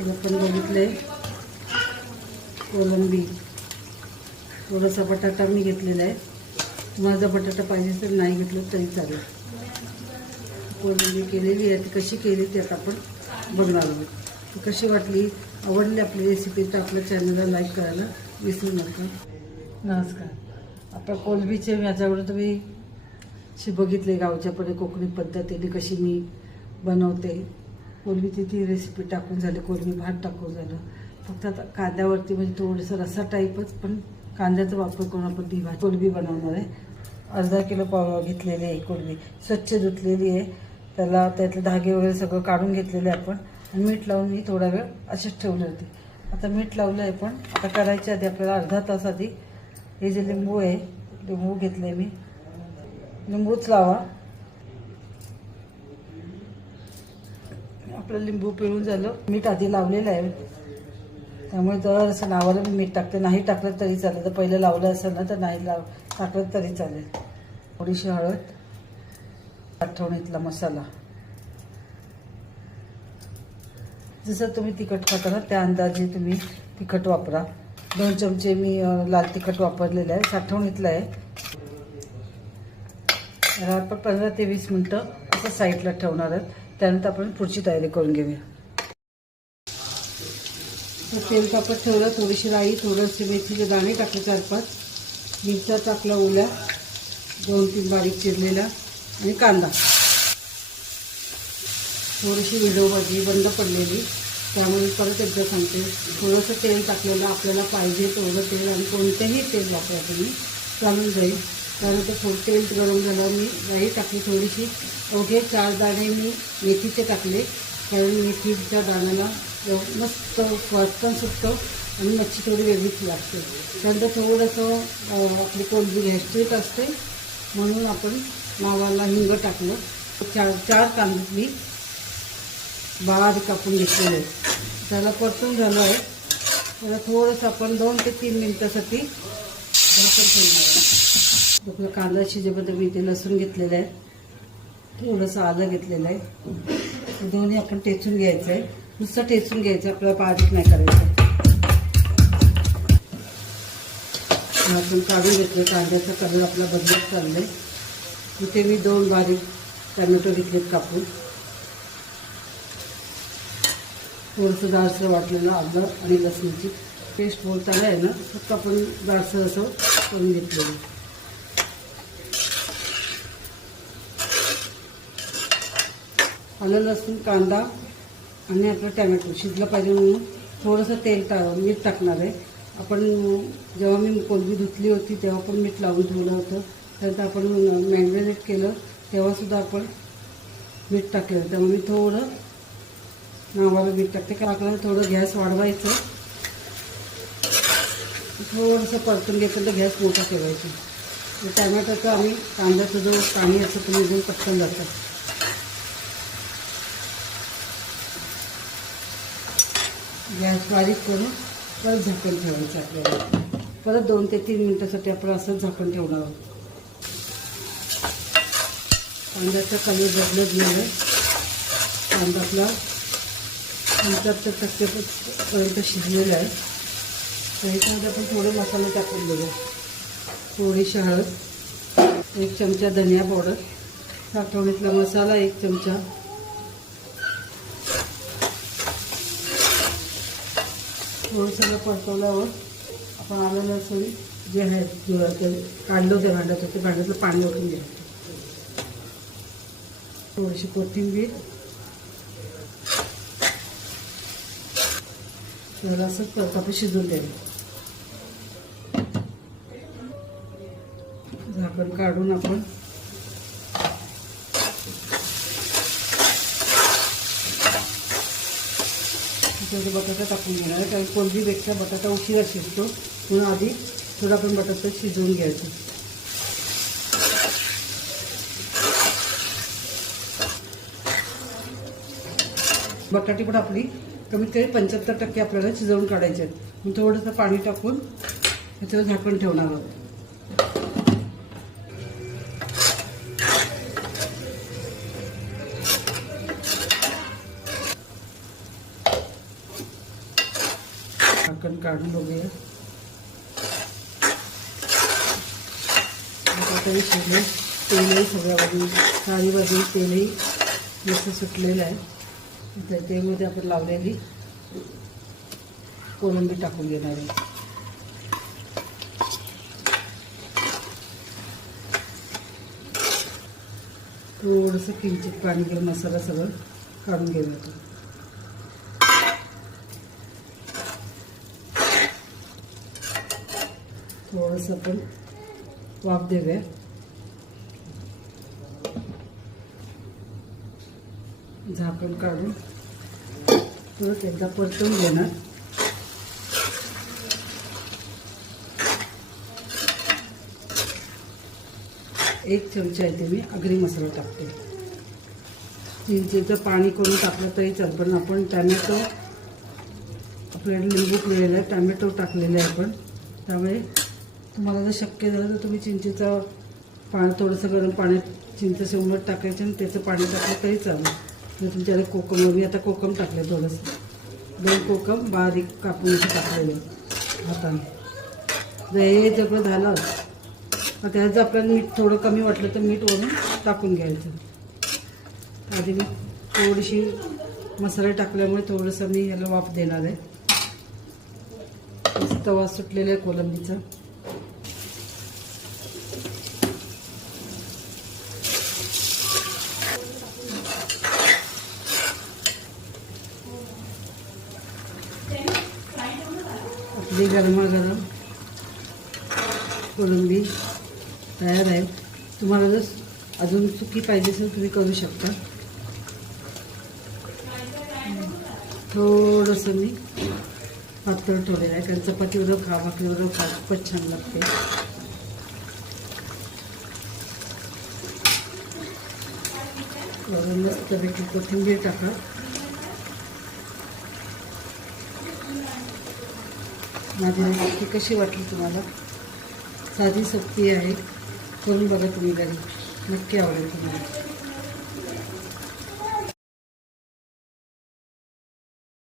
आपण बघितले कोलंबी, थोडासा बटाटा मी घेतलेला आहे. तुम्हाला जर बटाटा पाहिजे तर नाही घेतलं तरी चालेल. कोलंबी केलेली आहे, ती कशी केली ते आता आपण बघणार आहोत. ती कशी वाटली, आवडली आपली रेसिपी तर आपल्या चॅनलला लाईक करायला विसरू नका. नमस्कार. आपल्या कोलंबीचे माझ्याकडे तुम्ही अशी बघितले गावच्यापणे कोकणी पद्धतीने कशी मी बनवते. कोलंबीची ती रेसिपी टाकून झाली, कोलंबी भात टाकून झालं. फक्त आता कांद्यावरती म्हणजे थोडंसं रस्सा टाईपच, पण कांद्याचा वापर करून आपण ती भात कोलंबी बनवणार आहे. अर्धा किलो पाव घेतलेली आहे कोलंबी, स्वच्छ धुतलेली आहे. त्यातले धागे वगैरे सगळं काढून घेतलेले आपण आणि मीठ लावून मी थोडा वेळ असेच ठेवले होते. आता मीठ लावलं आहे, पण आता करायच्या आधी आपल्याला अर्धा तास आधी हे जे लिंबू आहे, लिंबू घेतले मी, लिंबूच लावा. आपलं लिंबू पिळून झालं. मीठ आधी लावलेलं आहे, त्यामुळे जर असं नावाला मी मीठ टाकते, नाही टाकलं तरी चालेल. तर पहिलं लावलं असेल ना तर नाही टाकलं तरी चालेल. थोडीशी हळद, आठवणीतला मसाला, जसं तुम्ही तिखट खाता ना त्या अंदाजे तुम्ही तिखट वापरा. 2 चमचे मी लाल तिखट वापरलेलं आहे, साठवणीतलं आहे. आपण 15 ते 20 मिनटं असं साईडला ठेवणार आहेत. त्यानंतर आपण पुढची तयारी करून घेऊया. तर तेल तापत ठेवलं, थोडीशी राई, थोडंसे मेथीचे दाणे टाकले, 4-5 मिरच्या टाकल्या ओल्या, 2-3 बारीक चिरलेल्या आणि कांदा. थोडीशी व्हिडिओ भाजी बंद पडलेली, त्यामुळे परत एकदा सांगते. थोडंसं तेल टाकलेलं, आपल्याला पाहिजे तेवढं तेल, आणि कोणतेही तेल वापरा तुम्ही, चालून जाईल. त्यानंतर थोडं तेल गरम झालं, मी राई टाकली थोडीशी, अवघे 4 दाणे मी मेथीचे टाकले, कारण मेथीच्या दाण्याला मस्त स्वाद पण सुटतो आणि मच्छी थोडी वेगळीच लागते. त्यानंतर थोडंसं आपली कोलंबी गॅस्ट्रिक असते म्हणून आपण नावाला हिंग टाकलं. 4 कांदे मी बारीक कापून घेतलेले आहे. त्याला परतून झालं आहे. त्याला थोडंसं आपण 2 ते 3 मिनटासाठी झाकण ठेवणार आहे. आपला कांदा शिजेपर्यंत मी ते लसूण घेतलेलं आहे, थोडंसं आलं घेतलेलं आहे. दोन्ही आपण टेचून घ्यायचं आहे, नुसतं टेचून घ्यायचं, आपल्याला बारीक नाही करायचं. आपण काढून घेतलं, कांद्याचा कलर आपला बदलत चाललाय. इथे मी 2 बारीक टमॅटो घेतलेत कापून, थोडंसं जाडसर वाटलेलं आलं आणि लसणाची पेस्ट बोलताना आहे ना, फक्त आपण जाडसर असं करून घेतलेलं. आलं, लसूण, कांदा आणि आपलं टॅमॅटो शिजलं पाहिजे म्हणून थोडंसं मीठ टाकणार आहे. आपण जेव्हा मी कोलंबी धुतली होती तेव्हा पण मीठ लावून ठेवलं होतं. त्यानंतर आपण मॅरिनेट केलं तेव्हासुद्धा आपण मीठ टाकलं. त्यामुळे मी थोडं नावाला मीठ टाकते, कारण आपल्याला थोडं गॅस वाढवायचं, थोडंसं परतून घेतलं तर गॅस मोठा ठेवायचा. टॅमॅटोचं आणि कांद्याचं जो पाणी असतं ते निघून पटकन जातं. गॅस बारीक करून परत झाकण ठेवायचं आपल्याला. परत 2 ते 3 मिनटासाठी आपण असंच झाकण ठेवणार आहोत. कांद्याचा कलर बदलत गेला, कांदा आपला 75% पर्यंत शिजलेला आहे. तर ह्याच्यामध्ये आपण थोडे मसाले टाकून देऊ. थोडीशी हळद, 1 चमचा धनिया पावडर, साठवणीतला मसाला 1 चमचा, थोडंसं परतवल्यावर आपण आलं लसूण जे आहे ते काढलं होतं भांड्यात, ते भांड्यातलं पाणी ओतून घ्यायचं. थोडीशी कोथिंबीर, त्याला असं परत आपण शिजून द्यायचं. झाकण काढून आपण बटाटा टाकून घेणार, कारण कोलंबीपेक्षा बटाटा उशिरा शिजतो म्हणून आधी थोडा आपण बटाटा शिजवून घ्यायचा. बटाटे पण आपली कमीत कमी 75% आपल्याला शिजवून काढायचे आहेत. मग थोडंसं पाणी टाकून त्याच्यावर झाकण ठेवणार आहोत. झाकण काढून बघूया. आता तरी शिजले. तेलही सगळ्या बाजून चारी बाजून तेलही मस्त सुटलेलं आहे. तर त्यामध्ये आपण लावलेली कोलंबी टाकून घेणार आहे. थोडंसं किंचित पाणी घेऊन मसाला सगळं काढून घेऊया. थोडंसं आपण वाफ देऊया. झाकण काढून परत एकदा परतून घेणार. एक चमचा इथे मी आगरी मसाला टाकते. चिंचेचं पाणी करून टाकलं तरी चालेल, पण आपण टॅमॅटो आपल्याला लिंबू पिळलेला आहे, टॅमॅटो टाकलेले आहे आपण. त्यामुळे तुम्हाला जर शक्य झालं तर तुम्ही चिंचेचं पाणी थोडंसं गरम पाण्यात चिंच शेवमट टाकायचं आणि त्याचं पाणी टाकलं तरी चालेल. जर तुमच्याकडे कोकम, मी आता कोकम टाकले थोडंसं, 2 कोकम बारीक कापून टाकलेले हाताने. जर हे सगळं झालं तर त्याचं आपल्याला मीठ थोडं कमी वाटलं तर मीठ वरून टाकून घ्यायचं. आधी मी थोडीशी मसाले टाकल्यामुळे थोडंसं मी याला वाफ देणार आहे. तवा सुटलेला आहे कोलंबीचा. आपली गरमागरम कोलंबी तयार आहे. तुम्हाला जर अजून सुकी पाहिजे असेल तुम्ही करू शकता. थोडंसं मी पातळ ठेवलेलं आहे, कारण चपातीबरोबर खा, भाकरीबरोबर खा, खूपच छान लागते. वरून मस्तपैकी कोथिंबीर टाका. माझी रेसिपी कशी वाटली तुम्हाला? साधी सोपी आहे, करून बघा तुम्ही घरी, नक्की आवडेल तुम्हाला.